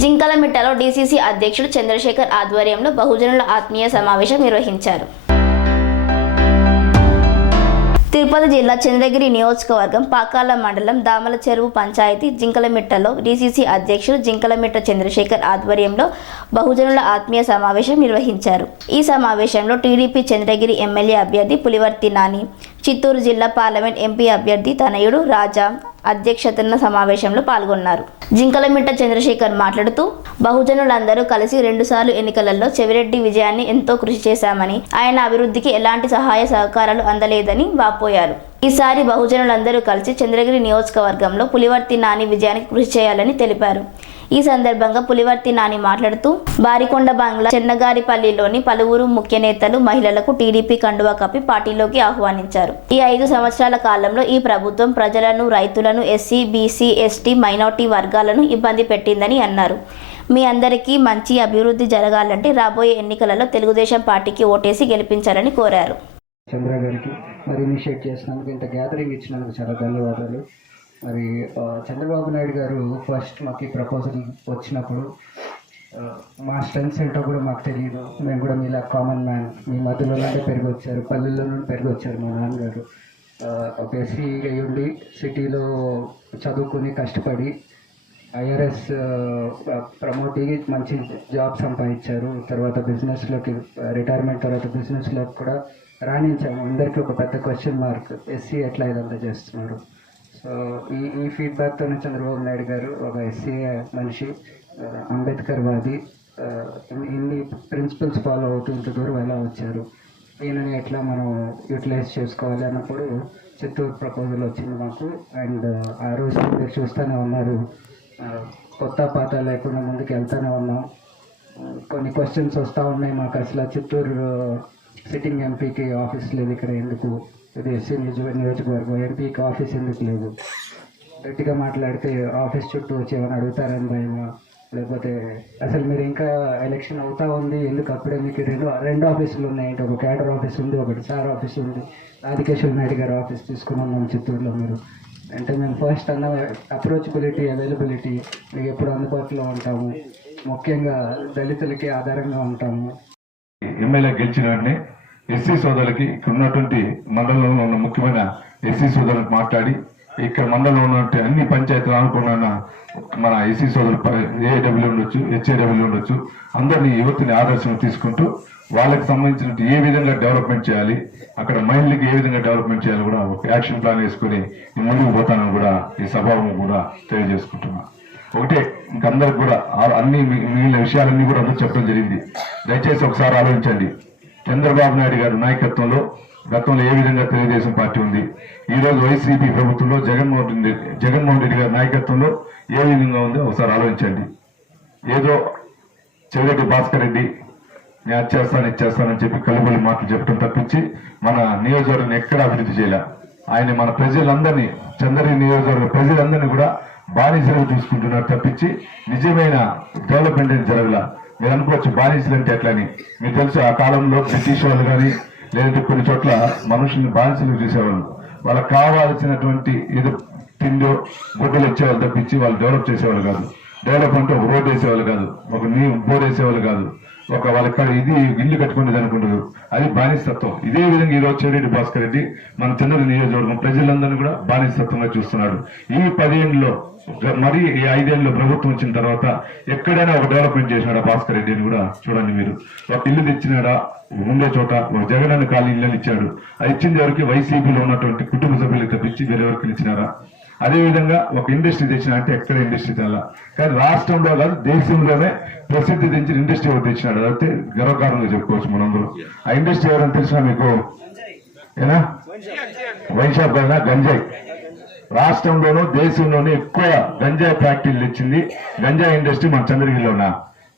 జింకలమిట్టలో DCC అధ్యక్షుడు చంద్రశేఖర్ ఆధ్వర్యంలో బహుజనుల ఆత్మీయ సమావేశం నిర్వహించారు. తిరుపతి జిల్లా చంద్రగిరి నియోజకవర్గం పాకాల మండలం దామల చెరువు పంచాయతీ జింకలమిట్టలో డీసీసీ అధ్యక్షుడు జింకలమిట్ట చంద్రశేఖర్ ఆధ్వర్యంలో బహుజనుల ఆత్మీయ సమావేశం నిర్వహించారు. ఈ సమావేశంలో టీడీపీ చంద్రగిరి ఎమ్మెల్యే అభ్యర్థి పులివర్తి నాని, చిత్తూరు జిల్లా పార్లమెంట్ ఎంపీ అభ్యర్థి తనయుడు రాజా అధ్యక్షతన సమావేశంలో పాల్గొన్నారు. జింకలమిట్ట చంద్రశేఖర్ మాట్లాడుతూ బహుజనులందరూ కలిసి 2 సార్లు ఎన్నికలలో చెవిరెడ్డి విజయాన్ని ఎంతో కృషి చేశామని, ఆయన అభివృద్ధికి ఎలాంటి సహాయ సహకారాలు అందలేదని వాపోయారు. ఈసారి బహుజనులందరూ కలిసి చంద్రగిరి నియోజకవర్గంలో పులివర్తి నాని విజయానికి కృషి చేయాలని తెలిపారు. ఈ సందర్భంగా పులివర్తి నాని మాట్లాడుతూ బారికొండ బంగ్లా చెన్నగారిపల్లిలోని పలువురు ముఖ్య నేతలు మహిళలకు టీడీపీ కండువా కప్పి పార్టీలోకి ఆహ్వానించారు. ఈ 5 సంవత్సరాల కాలంలో ఈ ప్రభుత్వం ప్రజలను, రైతులను, ఎస్సీ, బీసీ, ఎస్టీ, మైనార్టీ వర్గాలను ఇబ్బంది పెట్టిందని అన్నారు. మీ అందరికీ మంచి అభివృద్ధి జరగాలంటే రాబోయే ఎన్నికలలో తెలుగుదేశం పార్టీకి ఓటేసి గెలిపించాలని కోరారు. చంద్ర గారికి మరి ఇనిషియేట్ చేసినందుకు, ఇంత గ్యాదరింగ్ ఇచ్చినందుకు చాలా ధన్యవాదాలు. మరి చంద్రబాబు నాయుడు గారు ఫస్ట్ మాకు ఈ ప్రపోజల్ వచ్చినప్పుడు మా స్ట్రెంగ్స్ ఏంటో కూడా మాకు తెలియదు. మేము కూడా మీలా కామన్ మ్యాన్, మీ మధ్యలో నుండి పెరిగి వచ్చారు, పల్లెల్లో నుండి పెరిగి వచ్చారు. మా నాన్నగారు ఒక ఎస్సీ అయ్యుండి సిటీలో చదువుకుని కష్టపడి ఐఆర్ఎస్ ప్రమోట్ అయ్యి మంచి జాబ్ సంపాదించారు. తర్వాత బిజినెస్లోకి రిటైర్మెంట్ తర్వాత బిజినెస్లోకి కూడా రాణించాము. అందరికీ ఒక పెద్ద క్వశ్చన్ మార్క్, ఎస్సీ ఎట్లా ఇదంతా చేస్తున్నారు. సో ఈ ఫీడ్బ్యాక్తోనే చంద్రబాబు నాయుడు గారు ఒక ఎస్సీ మనిషి, అంబేద్కర్ వాది, ఇన్ని ప్రిన్సిపల్స్ ఫాలో అవుతూ ఇంత దూరం ఎలా వచ్చారు, ఈయనని ఎట్లా మనం యూటిలైజ్ చేసుకోవాలి అన్నప్పుడు చిత్తూరు ప్రపోజల్ వచ్చింది మాకు. అండ్ ఆ రోజు మీరు చూస్తూనే ఉన్నారు, కొత్త పాత లేకుండా ముందుకు వెళ్తూనే ఉన్నాం. కొన్ని క్వశ్చన్స్ వస్తూ ఉన్నాయి మాకు. అసలు చిత్తూరు సిట్టింగ్ ఎంపీకి ఆఫీస్ లేదు, ఇక్కడ ఎందుకు, ఇది ఎస్సీ నియోజకవర్గం, ఎంపీకి ఆఫీస్ ఎందుకు లేదు, గట్టిగా మాట్లాడితే ఆఫీస్ చుట్టూ వచ్చి ఏమైనా అడుగుతారని భయమా, లేకపోతే అసలు మీరు ఇంకా ఎలక్షన్ అవుతా ఉంది ఎందుకు అప్పుడే మీకు రెండు ఆఫీసులు ఉన్నాయంటే, ఒక క్యాడర్ ఆఫీస్ ఉంది, ఒకటి సార్ ఆఫీస్ ఉంది, ఆదికేశ్వర నాయుడు గారు ఆఫీస్ తీసుకుని ఉన్నాం చిత్తూరులో. మీరు అంటే మేము ఫస్ట్ అన్న అప్రోచబిలిటీ, అవైలబిలిటీ, మీకు ఎప్పుడు అందుబాటులో ఉంటాము, ముఖ్యంగా దళితులకి ఆధారంగా ఉంటాము. ఎమ్మెల్యే గెలిచిన వెంటనే ఎస్సీ సోదరులకి ఇక్కడ ఉన్నటువంటి మండలంలో ఉన్న ముఖ్యమైన ఎస్సీ సోదరులకు మాట్లాడి, ఇక్కడ మండలంలో ఉన్నటువంటి అన్ని పంచాయతీలు అనుకున్న మన ఎస్సీ సోదరులు ఏడబ్ల్యూ ఉండొచ్చు, హెచ్ఏడబ్ల్యూ ఉండొచ్చు, అందరినీ యువతిని ఆదర్శంగా తీసుకుంటూ వాళ్ళకి సంబంధించిన ఏ విధంగా డెవలప్మెంట్ చేయాలి, అక్కడ మహిళలకి ఏ విధంగా డెవలప్మెంట్ చేయాలి కూడా ఒక యాక్షన్ ప్లాన్ వేసుకుని ముందుకు పోతానని కూడా ఈ సభను కూడా తెలియజేసుకుంటున్నా. ఒకటే ఇంకందరికి కూడా అన్ని మిగిలిన విషయాలన్నీ కూడా అందరూ చెప్పడం జరిగింది. దయచేసి ఒకసారి ఆలోచించండి. చంద్రబాబు నాయుడు గారి నాయకత్వంలో గతంలో ఏ విధంగా తెలుగుదేశం పార్టీ ఉంది, ఈ రోజు వైసీపీ ప్రభుత్వంలో జగన్మోహన్ రెడ్డి గారి నాయకత్వంలో ఏ విధంగా ఉందో ఒకసారి ఆలోచించండి. ఏదో చెవిరెడ్డి భాస్కర్ రెడ్డి నేను ఇచ్చేస్తానని చెప్పి కలుబొలి మాటలు చెప్పడం తప్పించి మన నియోజకవర్గం ఎక్కడ అభివృద్ధి చేయలే. ఆయన మన ప్రజలందరినీ, చంద్రగిరి నియోజకవర్గ ప్రజలందరినీ కూడా బానిసలు చూసుకుంటున్నారు తప్పించి నిజమైన డెవలప్మెంట్ అనేది జరగల. మీరు అనుకోవచ్చు బానిసలు అంటే ఎట్లని. మీకు తెలుసు ఆ కాలంలో బ్రిటిష్ వాళ్ళు కానీ లేదంటే కొన్ని చోట్ల మనుషుల్ని బానిసలు చూసేవాళ్ళు. వాళ్ళకి కావాల్సినటువంటి ఏదో తిండో గుడ్డలు ఇచ్చేవాళ్ళు తప్పించి వాళ్ళు డెవలప్ చేసేవాళ్ళు కాదు. డెవలప్ అంటే ఒక రోడ్ వేసేవాళ్ళు కాదు, ఒక బోర్ వేసేవాళ్ళు కాదు, ఒక వాళ్ళకి ఇది ఇల్లు కట్టుకునేది అనుకుంటారు. అది బానిసత్వం. ఇదే విధంగా ఈ రోజు చెవిరెడ్డి భాస్కర్ రెడ్డి మన చంద్రగిరి నియోజకవర్గం ప్రజలందరినీ కూడా బానిసత్వంగా చూస్తున్నాడు. ఈ 10 ఏళ్ళలో మరి ఈ 5 ఏళ్ళలో ప్రభుత్వం వచ్చిన తర్వాత ఎక్కడైనా ఒక డెవలప్మెంట్ చేసినాడా భాస్కర్ రెడ్డి అని కూడా చూడండి. మీరు ఒక ఇల్లు తెచ్చినాడా, ఉండే చోట ఒక జగనన్న కాలనీ ఇళ్ళని ఇచ్చాడు. అది ఇచ్చింది ఎవరికి? వైసీపీలో ఉన్నటువంటి కుటుంబ సభ్యులకు తప్పించి వేరెవరికి ఇచ్చినారా? అదేవిధంగా ఒక ఇండస్ట్రీ తెచ్చినా అంటే ఎక్కడ ఇండస్ట్రీ తెలా, కానీ రాష్ట్రంలో కాదు దేశంలోనే ప్రసిద్ధి తెచ్చిన ఇండస్ట్రీ ఎవరు తెచ్చినాడు. అదైతే గర్వకారణంగా చెప్పుకోవచ్చు మనందరూ. ఆ ఇండస్ట్రీ ఎవరైనా తెలిసినా మీకు? ఏనా వైన్ షాప్ కదా, గంజాయి. రాష్ట్రంలోనూ దేశంలోనూ ఎక్కువ గంజాయి ఫ్యాక్టరీలు తెచ్చింది గంజాయి ఇండస్ట్రీ మన చంద్రగిరిలోనా.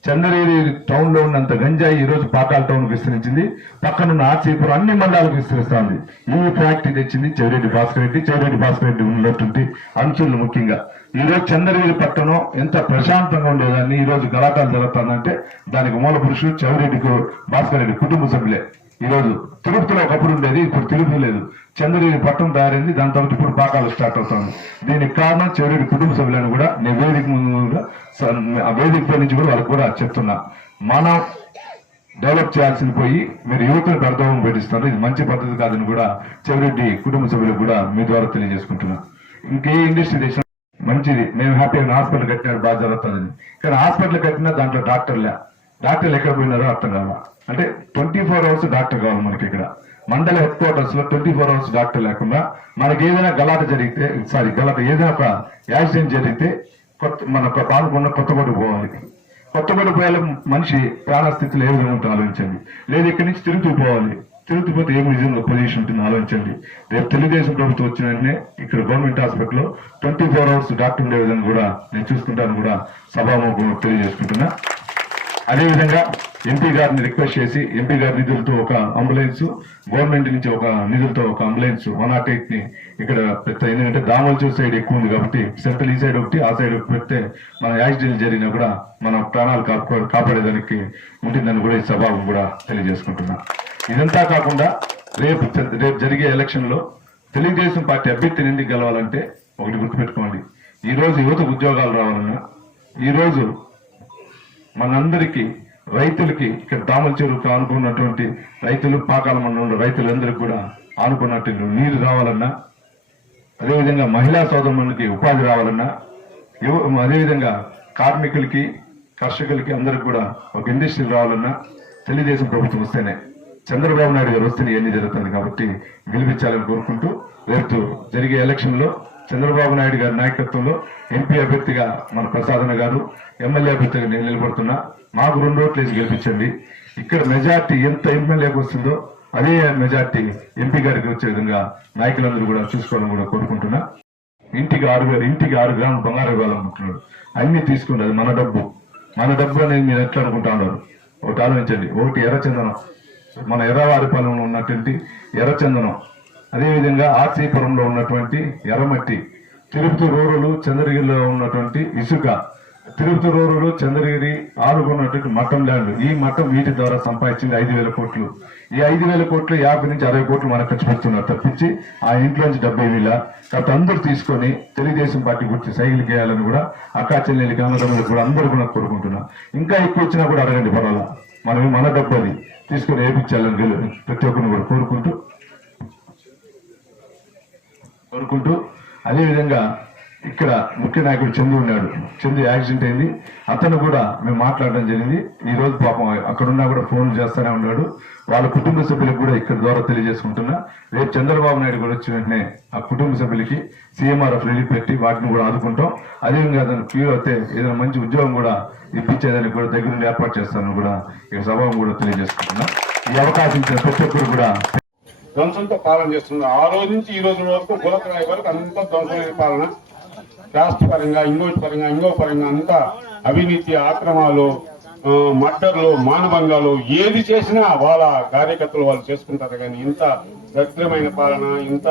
చంద్రగిరి టౌన్ లో ఉన్నంత గంజాయి ఈ రోజు పాకాల టౌన్ విస్తరించింది, పక్కనున్న ఆర్సీపురం అన్ని మండలాలకు విస్తరిస్తోంది. ఈ ఫ్యాక్టరీ తెచ్చింది చెవిరెడ్డి భాస్కర్ రెడ్డి. చెవిరెడ్డి భాస్కర్ రెడ్డి ఉన్నటువంటి అంచులు ముఖ్యంగా ఈ రోజు చంద్రగిరి పట్టణం ఎంత ప్రశాంతంగా ఉండేదాన్ని ఈ రోజు గలాటాలు జరుగుతుందంటే దానికి మూల పురుషుడు చెవిరెడ్డి భాస్కర్ రెడ్డి కుటుంబ సభ్యులే. ఈరోజు తిరుపతిలో ఒకప్పుడు ఉండేది, ఇప్పుడు తిరుపతి లేదు. చంద్రగిరి పట్టణం తయారైంది, దాని తర్వాత ఇప్పుడు పాకాలు స్టార్ట్ అవుతుంది. దీనికి కారణం చెవిరెడ్డి కుటుంబ సభ్యులను కూడా నేను వేదిక ముందు కూడా ఆ వేదిక నుంచి కూడా వాళ్ళకి కూడా చెప్తున్నా, మనం డెవలప్ చేయాల్సింది పోయి మీరు యువతను పెడదామని పెట్టిస్తారు, ఇది మంచి పద్ధతి కాదని కూడా చెవిరెడ్డి కుటుంబ సభ్యులకు కూడా మీ ద్వారా తెలియజేసుకుంటున్నా. ఇంకే ఇండస్ట్రీ చేసినా మంచిది, మేము హ్యాపీగా హాస్పిటల్ కట్టినాడు బాగా జరుగుతుందని. కానీ హాస్పిటల్ కట్టినా దాంట్లో డాక్టర్లు ఎక్కడ పోయినారో అర్థం కావాలి. అంటే 24 hours డాక్టర్ కావాలి మనకి. ఇక్కడ మండల హెడ్ క్వార్టర్స్ లో 24 hours డాక్టర్ లేకుండా మనకి ఏదైనా ఏదైనా ఒక యాక్సిడెంట్ జరిగితే మన పాల్గొన్న కొత్తపేటకు పోవాలి. కొత్తపేట పోయాలి మనిషి ప్రాణస్థితిలో ఏ విధంగా ఉంటుందో ఆలోచించండి. లేదు ఇక్కడి నుంచి తిరుగుతూ పోతే ఏం నిజంగా పొజిషన్ ఉంటుంది ఆలోచించండి. రేపు తెలుగుదేశం ప్రభుత్వం వచ్చిన వెంటనే ఇక్కడ గవర్నమెంట్ హాస్పిటల్లో 24 hours డాక్టర్ ఉండే విధంగా కూడా నేను చూసుకుంటాను కూడా సభాముఖంగా తెలియజేసుకుంటున్నా. అదేవిధంగా ఎంపీ గారిని రిక్వెస్ట్ చేసి ఎంపీ గారి నిధులతో ఒక అంబులెన్స్, గవర్నమెంట్ నుంచి ఒక నిధులతో ఒక అంబులెన్స్ 108 ని ఇక్కడ పెద్ద, ఎందుకంటే దామోల్చూర్ సైడ్ ఎక్కువ ఉంది కాబట్టి సెంట్రల్ ఈ సైడ్ ఒకటి ఆ సైడ్ ఒకటి పెడితే మన యాక్సిడెంట్ జరిగినా కూడా మన ప్రాణాలు కాపాడేదానికి ఉంటుందని కూడా ఈ సభకు కూడా తెలియజేసుకుంటున్నా. ఇదంతా కాకుండా రేపు జరిగే ఎలక్షన్ లో తెలుగుదేశం పార్టీ అభ్యర్థిని ఎందుకు గెలవాలంటే ఒకటి గుర్తుపెట్టుకోండి, ఈ రోజు యువతకు ఉద్యోగాలు రావాలన్నా, ఈ రోజు మనందరికీ రైతులకి ఇక్కడ దామలచెరువుకు ఆనుకున్నటువంటి రైతులు, పాకాల మండలంలో రైతులందరికీ కూడా ఆనుకున్నట్టు నీరు రావాలన్నా, అదేవిధంగా మహిళా సోదరులకి ఉపాధి రావాలన్నా, అదేవిధంగా కార్మికులకి కర్షకులకి అందరికి కూడా ఒక ఇండస్ట్రీ రావాలన్నా తెలుగుదేశం ప్రభుత్వం వస్తేనే, చంద్రబాబు నాయుడు గారు వస్తేనే ఇవన్నీ జరుగుతుంది. కాబట్టి గెలిపించాలని కోరుకుంటూ రేపు జరిగే ఎలక్షన్ లో చంద్రబాబు నాయుడు గారి నాయకత్వంలో ఎంపీ అభ్యర్థిగా మన ప్రసాదన గారు, ఎమ్మెల్యే అభ్యర్థిగా నేను నిలబడుతున్నా. మాకు 2 ఓట్లు వేసి గెలిపించండి. ఇక్కడ మెజార్టీ ఎంత ఎమ్మెల్యేకి వస్తుందో అదే మెజార్టీ ఎంపీ గారికి వచ్చే విధంగా నాయకులందరూ కూడా చూసుకోవాలని కూడా కోరుకుంటున్నా. ఇంటికి 6 గ్రాములు బంగారం ఇవ్వాలనుకుంటున్నారు. అన్ని తీసుకుంటారు, అది మన డబ్బు అనేది మీరు ఎట్లా అనుకుంటా ఉన్నారు. ఒకటి ఆలోచించండి. ఒకటి ఎర్రచందనం, మన ఎర్రవారిపాలెంలో ఉన్నటువంటి ఎర్రచందనం, అదేవిధంగా ఆర్సీపురంలో ఉన్నటువంటి ఎర్రమట్టి, తిరుపతి రూరల్ చంద్రగిరిలో ఉన్నటువంటి ఇసుక, తిరుపతి రూరల్ చంద్రగిరి ఆరుకున్నటువంటి మఠం ల్యాండ్, ఈ మఠం వీటి ద్వారా సంపాదించింది 5,000 కోట్లు. ఈ 5,000 కోట్లు 50 నుంచి 60 కోట్లు మనకు ఖర్చు పెడుతున్నారు తప్పించి ఆ ఇంట్లోంచి 70,000. కాబట్టి అందరూ తీసుకొని తెలుగుదేశం పార్టీ గురించి సైకిల్ చేయాలని కూడా అక్కా చెల్లెలకి అన్నదమ్ములకు కూడా అందరూ కూడా కోరుకుంటున్నా. ఇంకా ఎక్కువ వచ్చినా కూడా అడగండి, పర్వాలా, మన డబ్బు అది తీసుకొని వేయించాలని ప్రతి ఒక్కరిని కూడా కోరుకుంటూ అదేవిధంగా ఇక్కడ ముఖ్య నాయకుడు చందు ఉన్నాడు. చందు యాక్సిడెంట్ అయింది, అతను కూడా మేము మాట్లాడడం జరిగింది. ఈ రోజు పాపం అక్కడున్నా కూడా ఫోన్ చేస్తూనే ఉన్నాడు. వాళ్ళ కుటుంబ సభ్యులకు కూడా ఇక్కడ ద్వారా తెలియజేసుకుంటున్నా. రేపు చంద్రబాబు నాయుడు కూడా వచ్చిన వెంటనే ఆ కుటుంబ సభ్యులకి CMRF రిలీఫ్ పెట్టి వాటిని కూడా ఆదుకుంటాం. అదేవిధంగా అతను క్యూర్ అయితే ఏదైనా మంచి ఉద్యోగం కూడా ఇప్పించేదానికి కూడా దగ్గరుండి ఏర్పాటు చేస్తానని కూడా ఈ సభ కూడా తెలియజేసుకుంటున్నా. ఈ అవకాశం ఇచ్చిన ప్రతి ఒక్కరు కూడా ధ్వంసంతో పాలన చేస్తున్నారు. ఆ రోజు నుంచి ఈ రోజు వరకు గులకరాయి వరకు అంతా ధ్వంసమైన పాలన, రాష్ట్ర పరంగా ఇంకో పరంగా అంతా అవినీతి, ఆక్రమాలు, మర్డర్లు, మానభంగాలు ఏది చేసినా వాళ్ళ కార్యకర్తలు వాళ్ళు చేసుకుంటారు. కానీ ఇంత దరిద్రమైన పాలన, ఇంత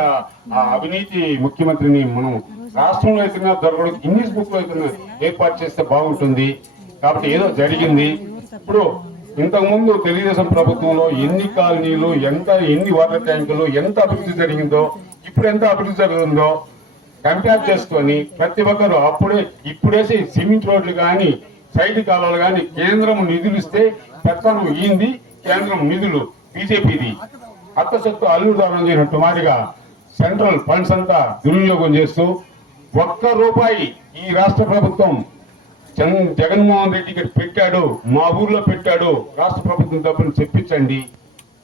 అవినీతి ముఖ్యమంత్రిని మనం రాష్ట్రంలో అయితే దొరకడం, గిన్నీస్ బుక్ లో అయితే ఏర్పాటు చేస్తే బాగుంటుంది. కాబట్టి ఏదో జరిగింది. ఇప్పుడు ఇంతకుముందు తెలుగుదేశం ప్రభుత్వంలో ఎన్ని కాలనీలు, ఎన్ని వాటర్ ట్యాంకులు, ఎంత అభివృద్ధి జరిగిందో, ఇప్పుడు ఎంత అభివృద్ధి జరుగుతుందో కంపేర్ చేసుకొని ప్రతి ఒక్కరు ఇప్పుడేసి సిమెంట్ రోడ్లు కానీ సైడ్ కాలువలు కానీ కేంద్రం నిధులు ఇస్తే పెత్తనం ఈంది, కేంద్రం నిధులు బీజేపీది అత్తసత్తు అల్లుదానం చేయనట్టు మాదిరిగా సెంట్రల్ ఫండ్స్ అంతా దుర్వినియోగం చేస్తూ ₹1 ఈ రాష్ట్ర ప్రభుత్వం జగన్మోహన్ రెడ్డికి పెట్టాడు, మా ఊర్లో పెట్టాడు, రాష్ట్ర ప్రభుత్వం తప్పని చెప్పించండి.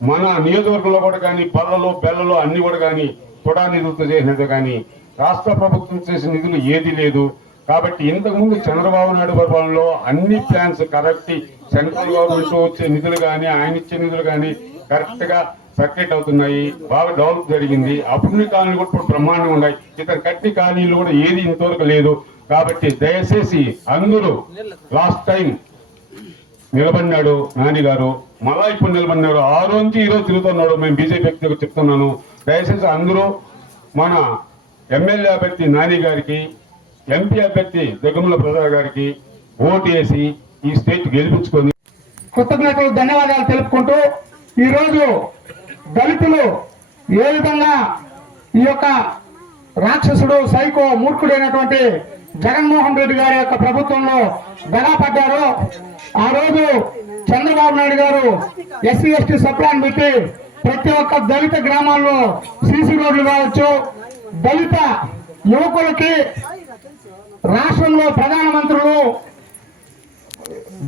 మన నియోజకవర్గంలో కూడా కానీ పళ్ళలో బెల్లలో అన్ని కూడా కానీ కూడా నిధులతో చేసినట్టు కానీ రాష్ట్ర ప్రభుత్వం చేసిన నిధులు ఏది లేదు. కాబట్టి ఇంతకుముందు చంద్రబాబు నాయుడు పరిపాలనలో అన్ని ప్లాన్స్ కరెక్ట్, సెంట్రల్ గవర్నమెంట్ వచ్చే నిధులు కానీ ఆయన ఇచ్చే నిధులు కానీ కరెక్ట్ గా సర్క్యులేట్ అవుతున్నాయి, బాగా డెవలప్ జరిగింది. అప్పుడు కాలనీలు కూడా ఇప్పుడు బ్రహ్మాండంగా ఉన్నాయి. ఇతర కట్టి కాలనీలు కూడా ఏది ఇంతవరకు లేదు. కాబట్టి దయచేసి అందరూ లాస్ట్ టైం నిలబడినాడు నాని గారు, మళ్ళా ఇప్పుడు నిలబడినాడు, ఆ రోజు ఈ రోజు తిరుగుతున్నాడు. మేము బీజేపీ వ్యక్తిగా చెప్తున్నాను, దయచేసి అందరూ మన ఎమ్మెల్యే అభ్యర్థి నాని గారికి, ఎంపీ అభ్యర్థి దగ్గుమల ప్రసాద్ గారికి ఓటు వేసి ఈ స్టేట్ గెలిపించుకొని కృతజ్ఞతలు, ధన్యవాదాలు తెలుపుకుంటూ ఈరోజు దళితులు ఏ విధంగా ఈ యొక్క రాక్షసుడు సైకో మూర్ఖుడైనటువంటి జగన్మోహన్ రెడ్డి గారి యొక్క ప్రభుత్వంలో దగాపడ్డారో ఆ రోజు చంద్రబాబు నాయుడు గారు ఎస్సీ ఎస్టీ సప్లాన్ పెట్టి ప్రతి ఒక్క దళిత గ్రామాల్లో సీసీ రోడ్లు కావచ్చు, దళిత యువకులకి రాష్ట్రంలో ప్రధానమంత్రులు,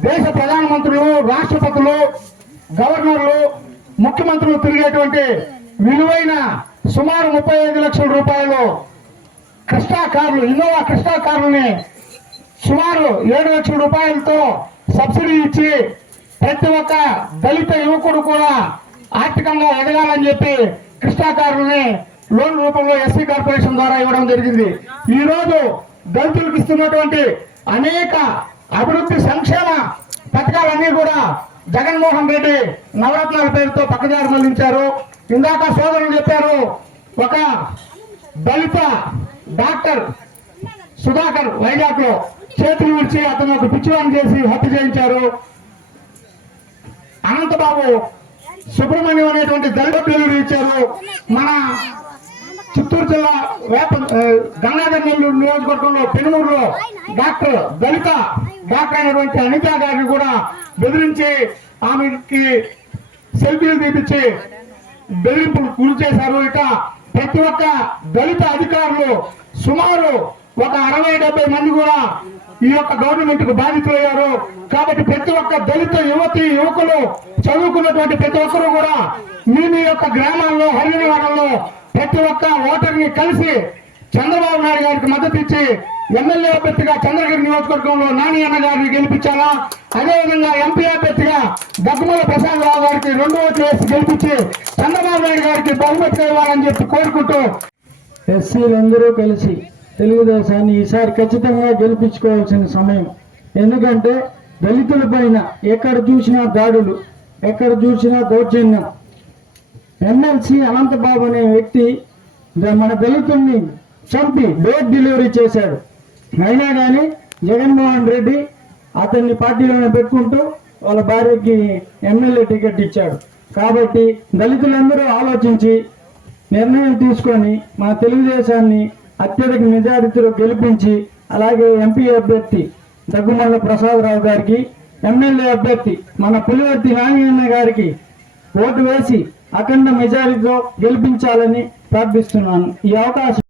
దేశ ప్రధానమంత్రులు, రాష్ట్రపతులు, గవర్నర్లు, ముఖ్యమంత్రులు తిరిగేటువంటి విలువైన సుమారు 35 లక్షల రూపాయలు క్రిస్టా కార్లు, ఇన్నోవా క్రిస్టా కార్లని సుమారు 7 లక్షల రూపాయలతో సబ్సిడీ ఇచ్చి ప్రతి ఒక్క దళిత యువకుడు కూడా ఆర్థికంగా ఎదగాలని చెప్పి క్రిస్టా కార్లని లోన్ రూపంలో ఎస్సీ కార్పొరేషన్ ద్వారా ఇవ్వడం జరిగింది. ఈ రోజు దళితులకు ఇస్తున్నటువంటి అనేక అభివృద్ధి సంక్షేమ పథకాలన్నీ కూడా జగన్మోహన్ రెడ్డి నవరత్నాల పేరుతో పక్కదారి మళ్లించారు. ఇందాక సోదరులు చెప్పారు, ఒక దళిత డాక్టర్ సుధాకర్ వైజాగ్ లో చేతులు విడిచి అతను ఒక పిచ్చివాణి చేసి హత్య చేయించారు. అనంతబాబు సుబ్రహ్మణ్యం అనేటువంటి దళిత డెలివరీ ఇచ్చారు. మన చిత్తూరు జిల్లా గంగాధర్ నెల్లూరు నియోజకవర్గంలో పెనుమూరులో దళిత డాక్టర్ అయినటువంటి అనిత గారిని కూడా బెదిరించి ఆమెకి సెల్ఫీలు తీపించి బెదిరింపులు గురి చేశారు. ఇక ప్రతి ఒక్క దళిత అధికారులు సుమారు ఒక 60-70 మంది కూడా ఈ యొక్క గవర్నమెంట్ కు బాధితులయ్యారు. కాబట్టి ప్రతి ఒక్క దళిత యువకులు చదువుకున్నటువంటి ప్రతి ఒక్కరు కూడా మీ యొక్క గ్రామాల్లో, హరిజనవాడల్లో ప్రతి ఒక్క ఓటర్ని కలిసి చంద్రబాబు నాయుడు గారికి మద్దతు ఇచ్చి ఎమ్మెల్యే అభ్యర్థిగా చంద్రగిరి నియోజకవర్గంలో నాని అన్న గారిని గెలిపించాలా, అదేవిధంగా ఎంపీ అభ్యర్థిగా దగ్గుమల ప్రసాదరావు గారికి 2 ఓట్లు వేసి గెలిపించి చంద్రబాబు నాయుడు గారికి బహుమతిగా ఇవ్వాలని చెప్పి కోరుకుంటూ ఎస్సీలందరూ కలిసి తెలుగుదేశాన్ని ఈసారి ఖచ్చితంగా గెలిపించుకోవాల్సిన సమయం. ఎందుకంటే దళితుల పైన ఎక్కడ చూసినా దాడులు, ఎక్కడ చూసినా దౌర్జన్యం. ఎమ్మెల్సీ అనంతబాబు అనే వ్యక్తి మన దళితుల్ని చంపి డోర్ డెలివరీ చేశాడు. అయినా కానీ జగన్మోహన్ రెడ్డి అతన్ని పార్టీలోనే పెట్టుకుంటూ వాళ్ళ భార్యకి ఎమ్మెల్యే టికెట్ ఇచ్చాడు. కాబట్టి దళితులందరూ ఆలోచించి నిర్ణయం తీసుకొని మన తెలుగుదేశాన్ని అత్యధిక మెజారిటీలో గెలిపించి, అలాగే ఎంపీ అభ్యర్థి దగ్గుమల్ల ప్రసాదరావు గారికి, ఎమ్మెల్యే అభ్యర్థి మన పులివర్తి నారాయణ గారికి ఓటు వేసి అఖండ మెజారిటీలో గెలిపించాలని ప్రార్థిస్తున్నాను. ఈ అవకాశం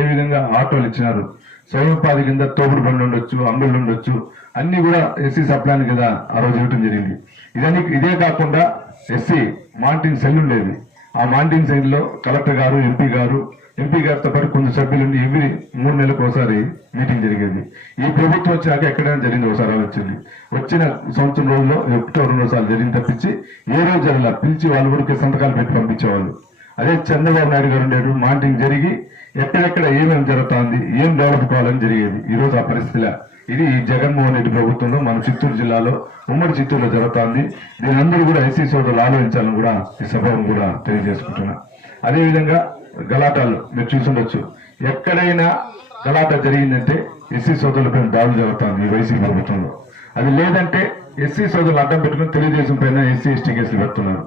ఏ విధంగా ఆటోలు ఇచ్చినారు, స్వయం ఉపాధి కింద తోపుడు బండ్లు ఉండొచ్చు, అంగళ్ళు ఉండొచ్చు, అన్ని కూడా ఎస్సీ సప్లాన్ కింద ఆ రోజు ఇవ్వటం జరిగింది. ఇదే కాకుండా ఎస్సీ మానిటరింగ్ సెల్ ఉండేది. ఆ మానిటరింగ్ సెల్ లో కలెక్టర్ గారు, ఎంపీ గారితో పాటు కొంత సభ్యులుండి ఎవ్రీ 3 నెలలకు ఒకసారి మీటింగ్ జరిగేది. ఈ ప్రభుత్వం వచ్చాక ఎక్కడైనా జరిగింది ఒకసారి వచ్చింది. వచ్చిన సంవత్సరం రోజుల్లో 1-2 సార్లు జరిగింది తప్పించి ఏ రోజు జరగలా. పిలిచి వాళ్ళు కూడా సంతకాలు పెట్టి పంపించేవాళ్ళు. అదే చంద్రబాబు నాయుడు గారు ఉండేది మానిటరింగ్ జరిగి ఎక్కడెక్కడ ఏమేమి జరుగుతుంది, ఏం డెవలప్ కావాలని జరిగేది. ఈ రోజు ఆ పరిస్థితిలా ఇది జగన్మోహన్ రెడ్డి ప్రభుత్వంలో మన చిత్తూరు జిల్లాలో, ఉమ్మడి చిత్తూరులో జరుగుతుంది. దీని అందరూ కూడా ఎస్సీ సోదరులు ఆలోచించాలని కూడా ఈ సభను కూడా తెలియజేసుకుంటున్నా. అదేవిధంగా గలాటాలు మీరు చూసుండొచ్చు. ఎక్కడైనా గలాటా జరిగిందంటే ఎస్సీ సోదరులపై దాడులు జరుగుతుంది ఈ వైసీపీ ప్రభుత్వంలో. అది లేదంటే ఎస్సీ సోదరులు అడ్డం పెట్టుకుని తెలుగుదేశం పైన ఎస్సీ ఎస్టీ కేసులు పెడుతున్నారు.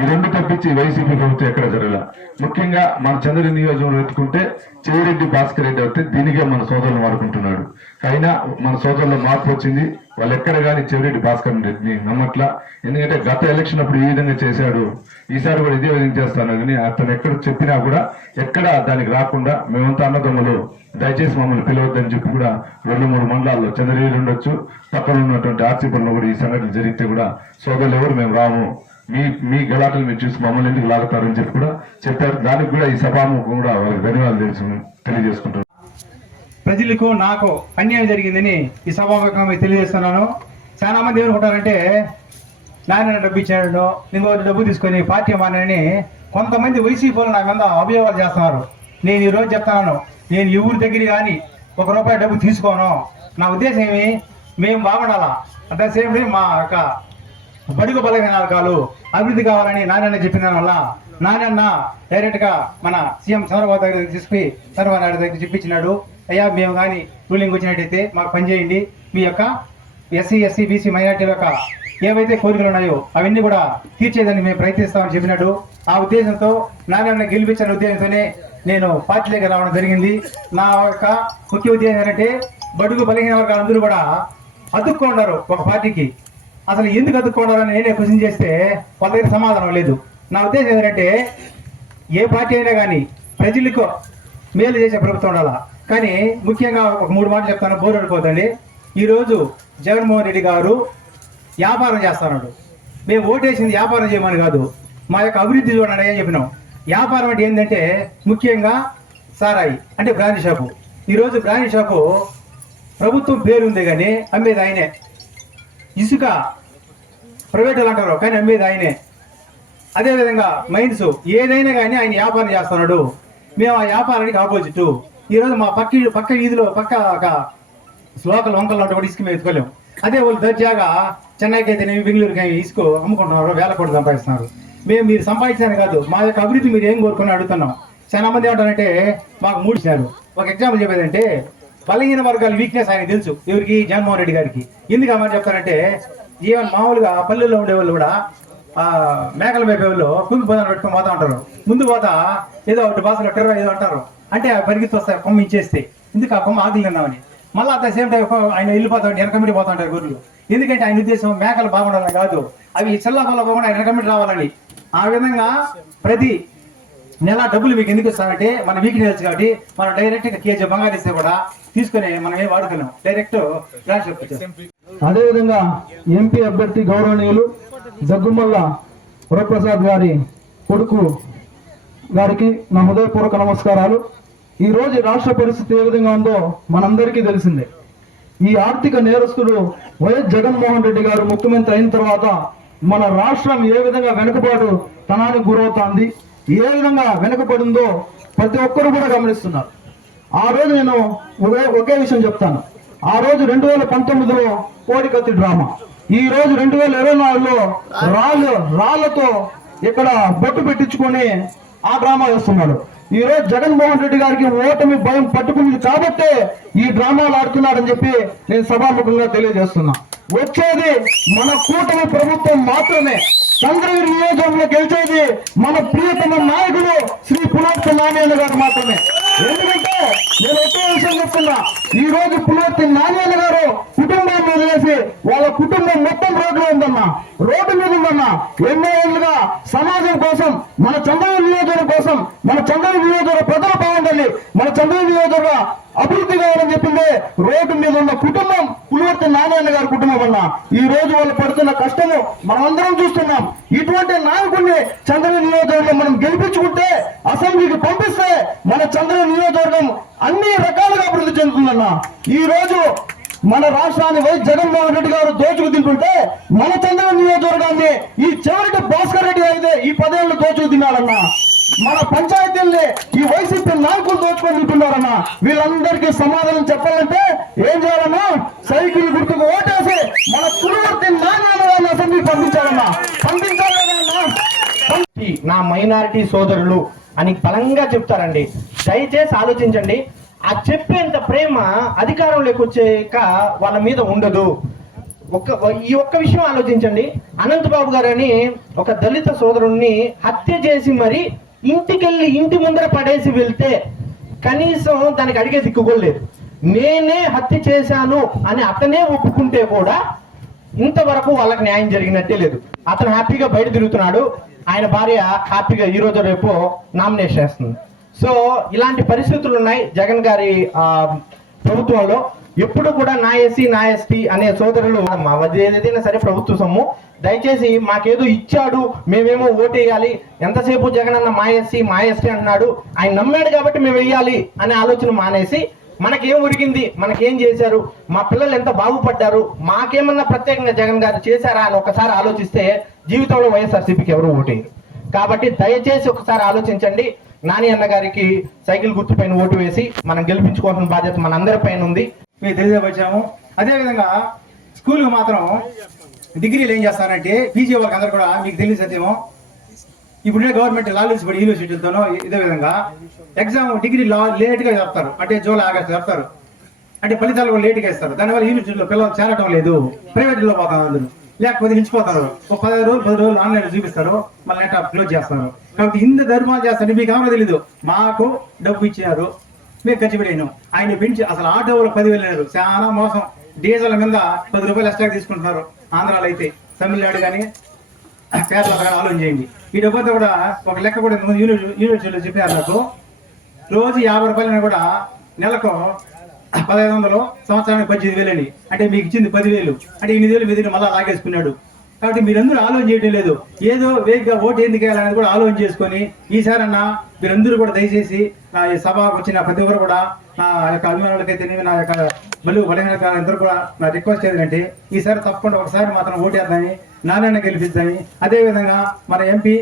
ఈ 2 తప్పించి వైసీపీ ప్రభుత్వం ఎక్కడ జరగల. ముఖ్యంగా మన చంద్రగిరి నియోజకవర్గం ఎత్తుకుంటే చెవిరెడ్డి భాస్కర్ రెడ్డి అయితే దీనికే మన సోదరులు వాడుకుంటున్నాడు. అయినా మన సోదరుల్లో మార్పు వచ్చింది. వాళ్ళు ఎక్కడ కానీ చెవిరెడ్డి భాస్కర్ రెడ్డిని నమ్మట్లా. ఎందుకంటే గత ఎలక్షన్ అప్పుడు ఈ విధంగా చేశాడు, ఈసారి కూడా ఇదే విధంగా చేస్తాను కానీ అతను ఎక్కడ చెప్పినా కూడా ఎక్కడ దానికి రాకుండా మేమంతా అన్నదమ్ములు, దయచేసి మమ్మల్ని పిలవద్దని చెప్పి కూడా 2-3 మండలాల్లో చంద్రగిరి ఉండొచ్చు, పక్కన ఉన్నటువంటి ఆర్సీపూర్లో కూడా ఈ సంఘటన జరిగితే కూడా సోదరులు ఎవరు మేము రాము, మీ గలాటలు మీరు చూసి మమ్మల్ని ఎందుకు లాగుతారని చెప్పి కూడా చెప్పారు. దానికి కూడా ఈ సభాముఖం కూడా వాళ్ళకి ధన్యవాదాలు తెలియజేసుకుంటున్నాను. ప్రజలకు నాకు అన్యాయం జరిగిందని ఈ సభాముఖంగా తెలియజేస్తున్నాను. చాలా మంది ఏమనుకుంటారంటే నాయన డబ్బు ఇచ్చాడు, ఇంకో డబ్బు తీసుకొని పార్టీ మానని కొంతమంది వైసీపీలు నా మీద అభియోగాలు చేస్తున్నారు. నేను ఈరోజు చెప్తున్నాను, నేను ఎవరి దగ్గర కానీ ₹1 డబ్బు తీసుకోను. నా ఉద్దేశం ఏమి, మేము బాగుండాలా, అట్ ద సేమ్ టైం మా యొక్క బడుగు బలహీన వర్గాలు అభివృద్ధి కావాలని నారాయణ చెప్పిన వల్ల నారాయణ డైరెక్ట్ గా మన సీఎం చంద్రబాబు దగ్గర తీసుకుని చంద్రబాబు నాయుడు దగ్గర చెప్పించినాడు. అయ్యా మేము కానీ రూలింగ్ వచ్చినట్టయితే మాకు పనిచేయండి, మీ యొక్క ఎస్సీ ఎస్సీ బీసీ మైనార్టీల యొక్క ఏవైతే కోరికలు ఉన్నాయో అవన్నీ కూడా తీర్చేదానికి మేము ప్రయత్నిస్తామని చెప్పినట్టు ఆ ఉద్దేశంతో నాన్న గెలిపించిన ఉద్దేశంతోనే నేను పార్టీలోకి రావడం జరిగింది. నా యొక్క ముఖ్య ఉద్దేశం ఏంటంటే బడుగు బలహీన వర్గాలందరూ కూడా అతుక్కుంటారు ఒక పార్టీకి. అసలు ఎందుకు అతుక్కుంటారని నేనే క్వశ్చన్ చేస్తే వాళ్ళ దగ్గర సమాధానం లేదు. నా ఉద్దేశం ఏంటంటే ఏ పార్టీ అయినా కానీ ప్రజలకు మేలు చేసే ప్రభుత్వం ఉండాలా. కానీ ముఖ్యంగా ఒక 3 మాటలు చెప్తాను, బోర్ అనుకోవద్దండి. ఈరోజు జగన్మోహన్ రెడ్డి గారు వ్యాపారం చేస్తున్నాడు. మేము ఓటేసింది వ్యాపారం చేయమని కాదు, మా యొక్క అభివృద్ధి చూడండి అని చెప్పినాం. వ్యాపారం అంటే ఏంటంటే ముఖ్యంగా సారాయి అంటే బ్రాంచ్ షాపు. ఈరోజు బ్రాంచ్ షాపు ప్రభుత్వం పేరు ఉంది కానీ అమ్మేది ఆయనే. ఇసుక ప్రైవేట్ వాళ్ళు అంటారు కానీ అమ్మేది ఆయనే. అదేవిధంగా మైన్స్ ఏదైనా కానీ ఆయన వ్యాపారం చేస్తున్నాడు. మేము ఆ వ్యాపారానికి ఆపోజిట్. ఈరోజు మా పక్క వీధిలో పక్క ఒక లోకల్ వంకల్లో ఉంటే కూడా ఇసుక మేము ఎత్తుకోలేము. అదే వాళ్ళు దర్జాగా చెన్నైకి అయితే బెంగళూరుకి ఇసుక అమ్ముకుంటున్నారు, వేల కోట్లు సంపాదిస్తున్నారు. మేము మీరు సంపాదించాను కాదు, మా యొక్క అభివృద్ధి మీరు ఏం కోరుకుని అడుగుతున్నాం. చాలా మంది ఏమంటారంటే మాకు 3 ఇచ్చినారు. ఒక ఎగ్జాంపుల్ చెప్పేదంటే బలహీన వర్గాల వీక్నెస్ ఆయన తెలుసు. ఎవరికి? జగన్మోహన్ రెడ్డి గారికి. ఎందుకు అమ్మని చెప్తారంటే ఈవెన్ మామూలుగా పల్లెల్లో ఉండేవాళ్ళు కూడా మేకల మేపేవాళ్ళు కుంగి పోదాన్ని పెట్టుకొని పోతా ఉంటారు. ముందు పోతా ఏదో ఒకటి భాషలో టెర్ర ఏదో అంటారు, అంటే పరిగెత్తి వస్తారు కొమ్మ ఇచ్చేస్తే. ఎందుకు? ఆ కొమ్మ ఆకులు తిన్నామని. మళ్ళీ అట్ ద సేమ్ టైం ఆయన వెళ్ళిపోతా ఉంటారు, వెనకమిటి పోతా ఉంటారు గొర్రెలు. ఎందుకంటే ఆయన ఉద్దేశం మేకలు బాగుండాలని కాదు, అవి చల్లబల్ల పోకుండా ఆయన వెనకమిటి రావాలని. ఆ విధంగా ప్రతి నెల డబ్బులు మీకు ఎందుకు ఇస్తామంటే మన వీక్నెస్ కాబట్టి మనం డైరెక్ట్ కేజీ బంగారు ఇస్తే కూడా తీసుకుని మనం ఏం వాడుకున్నాం, డైరెక్ట్ ఫ్లాష్ వచ్చాం. అదేవిధంగా ఎంపీ అభ్యర్థి గౌరవనీయులు జగ్గుమల్ల వరప్రసాద్ గారి కొడుకు గారికి నా హృదయపూర్వక నమస్కారాలు. ఈ రోజు రాష్ట్ర పరిస్థితి ఏ విధంగా ఉందో మనందరికీ తెలిసిందే. ఈ ఆర్థిక నేరస్తుడు వైఎస్ జగన్మోహన్ రెడ్డి గారు ముఖ్యమంత్రి అయిన తర్వాత మన రాష్ట్రం ఏ విధంగా వెనుకబాటు తనానికి గురవుతోంది, ఏ విధంగా వెనుకబడిందో ప్రతి ఒక్కరు కూడా గమనిస్తున్నారు. ఆ రోజు నేను ఒకే విషయం చెప్తాను. ఆ రోజు 2019లో కోడికత్తి డ్రామా, ఈ రోజు 2024లో రాళ్లతో ఇక్కడ బొట్టు పెట్టించుకొని ఆ డ్రామా వేస్తున్నాడు. ఈ రోజు జగన్మోహన్ రెడ్డి గారికి ఓటమి భయం పట్టుకుంది కాబట్టే ఈ డ్రామాలు ఆడుతున్నాడని చెప్పి నేను సభాముఖంగా తెలియజేస్తున్నా. వచ్చేది మన కూటమి ప్రభుత్వం మాత్రమే. చంద్రగిరి నియోజకవర్గంలో గెలిచేది మన ప్రియతమ నాయకుడు శ్రీ పునర్తి నారాయణ గారు మాత్రమే. ఎందుకంటే నేను ఒకే విషయం చెప్తున్నా, ఈ రోజు పునర్తి నారాయణ గారు కుటుంబాన్ని వదిలేసి వాళ్ళ కుటుంబం మొత్తం రోడ్లో ఉందన్నా, రోడ్డు మీద ఉందన్నా. ఎన్నో ఏళ్ళుగా సమాజం కోసం, మన చంద్రగిరి నియోజకవర్గం కోసం, మన చంద్రగిరి నియోజకవర్గ ప్రజలు బాగుండాలి, మన చంద్రగిరి నియోజకవర్గ అభివృద్ధి కావాలని చెప్పింది రోడ్డు మీద ఉన్న కుటుంబం పులివర్తి నారాయణ గారి కుటుంబం అన్న. ఈ రోజు వాళ్ళు పడుతున్న కష్టము మనం అందరం చూస్తున్నాం. ఇటువంటి నాయకుడిని చంద్రగిరి నియోజకవర్గం మనం గెలిపించుకుంటే, అసెంబ్లీకి పంపిస్తే మన చంద్రగిరి నియోజకవర్గం అన్ని రకాలుగా అభివృద్ధి చెందుతుందన్న. ఈ రోజు మన రాష్ట్రాన్ని వైఎస్ జగన్మోహన్ రెడ్డి గారు దోచుకు తింటుంటే, మన చంద్రగిరి నియోజకవర్గాన్ని ఈ చివరికి భాస్కర్ రెడ్డి అయితే ఈ 10 ఏళ్ళు దోచుకు తిన్నాడన్నా. మన పంచాయతీల్ని ఈ వైసీపీ నాయకులు దోచుకొని తింటున్నారన్నా. వీళ్ళందరికీ సమాధానం చెప్పాలంటే ఏం చేయాలన్నా? సైకిల్ గుర్తుకు ఓటేసి మన పులివర్తి నారాయణ అసెంబ్లీ పంపించాలన్నా. నా మైనారిటీ సోదరులు అని బలంగా చెప్తారండి. దయచేసి ఆలోచించండి. ఆ చెప్పేంత ప్రేమ అధికారంలోకి వచ్చాక వాళ్ళ మీద ఉండదు. ఈ ఒక్క విషయం ఆలోచించండి. అనంతబాబు గారు అని ఒక దళిత సోదరుణ్ణి హత్య చేసి మరి ఇంటికెళ్ళి ఇంటి ముందర పడేసి వెళ్తే కనీసం దానికి అడిగే దిక్కుకోలేదు. నేనే హత్య చేశాను అని అతనే ఒప్పుకుంటే కూడా ఇంతవరకు వాళ్ళకి న్యాయం జరిగినట్టే లేదు. అతను హ్యాపీగా బయట తిరుగుతున్నాడు. ఆయన భార్య హ్యాపీగా ఈ రోజు రేపు నామినేట్ చేస్తుంది. సో ఇలాంటి పరిస్థితులు ఉన్నాయి జగన్ గారి ప్రభుత్వంలో. ఎప్పుడు కూడా నా ఎస్సీ నా ఎస్టీ అనే సోదరులు ఏదైనా సరే ప్రభుత్వ సొమ్ము, దయచేసి మాకేదో ఇచ్చాడు మేమేమో ఓటేయాలి, ఎంతసేపు జగన్ అన్న మా ఎస్సీ మా ఎస్టీ అన్నాడు, ఆయన నమ్మాడు కాబట్టి మేము వెయ్యాలి అనే ఆలోచన మానేసి మనకేం ఉరిగింది, మనకేం చేశారు, మా పిల్లలు ఎంత బాగుపడ్డారు, మాకేమన్నా ప్రత్యేకంగా జగన్ గారు చేశారా అని ఒకసారి ఆలోచిస్తే జీవితంలో వైఎస్ఆర్సీపీకి ఎవరు ఓటేయరు. కాబట్టి దయచేసి ఒకసారి ఆలోచించండి. నాని అన్న గారికి సైకిల్ గుర్తు పైన ఓటు వేసి మనం గెలిపించుకోవాల్సిన బాధ్యత మన అందరి పైన ఉంది. మేము తెలియజేయవచ్చాము. అదేవిధంగా స్కూల్కి మాత్రం డిగ్రీలు ఏం చేస్తారంటే పీజీ వాళ్ళకి అందరూ కూడా మీకు తెలియదు సత్యమో, ఇప్పుడే గవర్నమెంట్ లాలూసి పడి యూనివర్సిటీలతోనో ఇదే విధంగా ఎగ్జామ్ డిగ్రీ లేట్గా చెప్తారు. అంటే జూలై ఆగస్టు చెప్తారు. అంటే ఫలితాలు కూడా లేట్గా ఇస్తారు. దానివల్ల యూనివర్సిటీలో పిల్లలు చేరటం లేదు, ప్రైవేట్లో పోతాం అందరూ. లేకపోతే నిలిచిపోతారు. ఒక 10 రోజులు ఆన్లైన్ చూపిస్తారు, మళ్ళీ నెట్ క్లోజ్ చేస్తారు. కాబట్టి ఇంత ధర్మాలు చేస్తారు. మీకు ఏమో తెలీదు, మాకు డబ్బు ఇచ్చినారు, మేము ఖర్చు పెట్టాను. ఆయన పెంచి అసలు ఆటోలో 10,000 లేరు. చాలా మోసం. డీజిల్ మీద 10 రూపాయలు ఎక్స్ట్రా తీసుకుంటున్నారు. ఆంధ్రాలో అయితే, తమిళనాడు కానీ కేరళ కానీ ఆలోచన చేయండి. ఈ డబ్బంతా కూడా ఒక లెక్క కూడా యూనివర్సిటీలో చెప్పినారు నాకు. రోజు 50 రూపాయలని కూడా నెలకు 1,500, సంవత్సరానికి 18,000 అని. అంటే మీకు ఇచ్చింది 10,000, అంటే 8,000 మీద మళ్ళీ లాగేసుకున్నాడు. కాబట్టి మీరందరూ ఆలోచన చేయడం లేదు. ఏదో వేగంగా ఓటు ఎందుకు వేయాలనేది కూడా ఆలోచన చేసుకొని ఈసారన్నా మీరందరూ కూడా దయచేసి నా ఈ సభకు వచ్చిన ప్రతి ఒక్కరు కూడా నా యొక్క అభిమానులకైతే నా యొక్క బలహీన అందరూ కూడా నా రిక్వెస్ట్ ఏంటంటే ఈసారి తప్పకుండా ఒకసారి మాత్రం ఓటేద్దామని, నారాయణ గెలిపిద్దామని. అదేవిధంగా మన ఎంపీ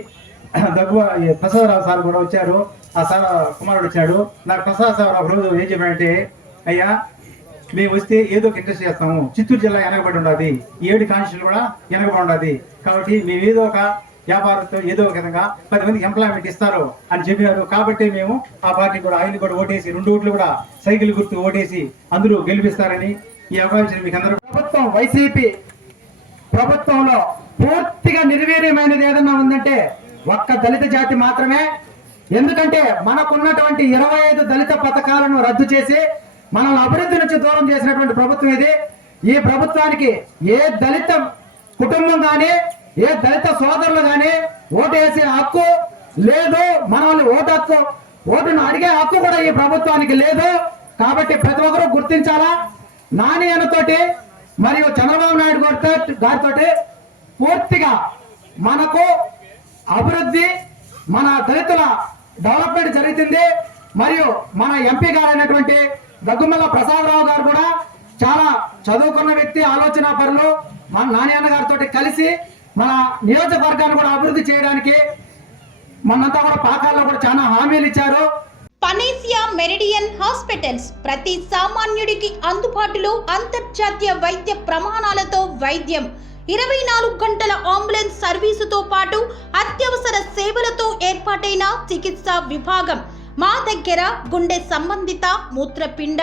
ప్రసాదరావు సార్ కూడా వచ్చారు. ఆ సార్ కుమారుడు వచ్చాడు. నాకు ప్రసాద్ సార్ ఒక రోజు ఏం చెప్పాడంటే, అయ్యా మేము వస్తే ఏదో ఒక ఇంట్రెస్ట్ చేస్తాము, చిత్తూరు జిల్లా వెనకబడి ఉండదు, 7 కాన్స్టిట్యూషన్ కూడా వెనకబడి ఉండదు, కాబట్టి మేము ఏదో ఒక వ్యాపారంతో ఏదో ఒక విధంగా 10 మందికి ఎంప్లాయ్మెంట్ ఇస్తారు అని చెప్పారు. కాబట్టి మేము ఆ పార్టీ కూడా ఆయన కూడా ఓటేసి 2 ఓట్లు కూడా సైకిల్ గుర్తు ఓటేసి అందరూ గెలిపిస్తారని ఈ అవకాశం మీకు అందరూ. ప్రభుత్వం వైసీపీ ప్రభుత్వంలో పూర్తిగా నిర్వీర్యమైనది ఏదన్నా ఉందంటే ఒక్క దళిత జాతి మాత్రమే. ఎందుకంటే మనకున్నటువంటి 25 దళిత పథకాలను రద్దు చేసి మనల్ని అభివృద్ధి నుంచి దూరం చేసినటువంటి ప్రభుత్వం ఇది. ఈ ప్రభుత్వానికి ఏ దళిత కుటుంబం కానీ ఏ దళిత సోదరులు కానీ ఓటు వేసే హక్కు లేదు. మనల్ని ఓటును అడిగే హక్కు కూడా ఈ ప్రభుత్వానికి లేదు. కాబట్టి ప్రతి ఒక్కరూ గుర్తించాలా. నాని అన్నతోటి మరియు చంద్రబాబు నాయుడు గారితో పూర్తిగా మనకు అభివృద్ధి, మన దళితుల డెవలప్మెంట్ జరుగుతుంది. మరియు మన ఎంపీ గారు అయినటువంటి దగ్గుమల్ల ప్రసాదరావు గారు కూడా చాలా చదువుకున్న వ్యక్తి, ఆలోచన పరులు. మన నాని గారితో కలిసి మన నియోజకవర్గాన్ని కూడా అభివృద్ధి చేయడానికి మనంతా కూడా పాకాల్లో కూడా చాలా హామీలు ఇచ్చారు. పనేసియా మెరిడియన్ హాస్పిటల్స్ ప్రతి సామాన్యుడికి అందుబాటులో అంతర్జాతీయ వైద్య ప్రమాణాలతో వైద్యం, 24 గంటల అంబులెన్స్ సర్వీసుతో పాటు అత్యవసర సేవలతో ఏర్పాటైన చికిత్సా విభాగం. మా దగ్గర గుండె సంబంధిత, మూత్రపిండ,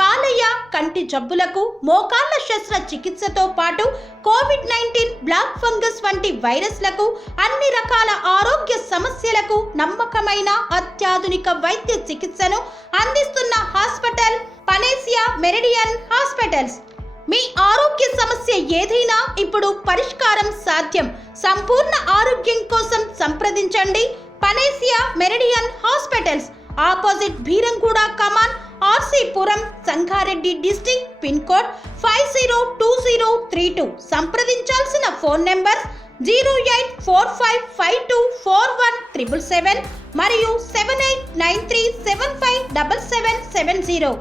కాలేయ, కంటి జబ్బులకు, మోకాళ్ల శస్త్ర చికిత్సతో పాటు కోవిడ్-19, బ్లాక్ ఫంగస్ వంటి వైరస్లకు, అన్ని రకాల ఆరోగ్య సమస్యలకు నమ్మకమైన అత్యాధునిక వైద్య చికిత్సను అందిస్తున్న హాస్పిటల్ పనేసియా మెరిడియన్ హాస్పిటల్స్. మీ ఆరోగ్య సమస్య ఏదైనా ఇప్పుడు పరిష్కారం సాధ్యం. సంపూర్ణ ఆరోగ్యం కోసం సంప్రదించండి Panacea Meridian Hospitals. Opposite Bheeramguda Kaman, RC Puram, Sangareddy district. Pin code 502032. సంప్రదించాల్సిన ఫోన్ నెంబర్ 0845524177 మరియు 7893757770.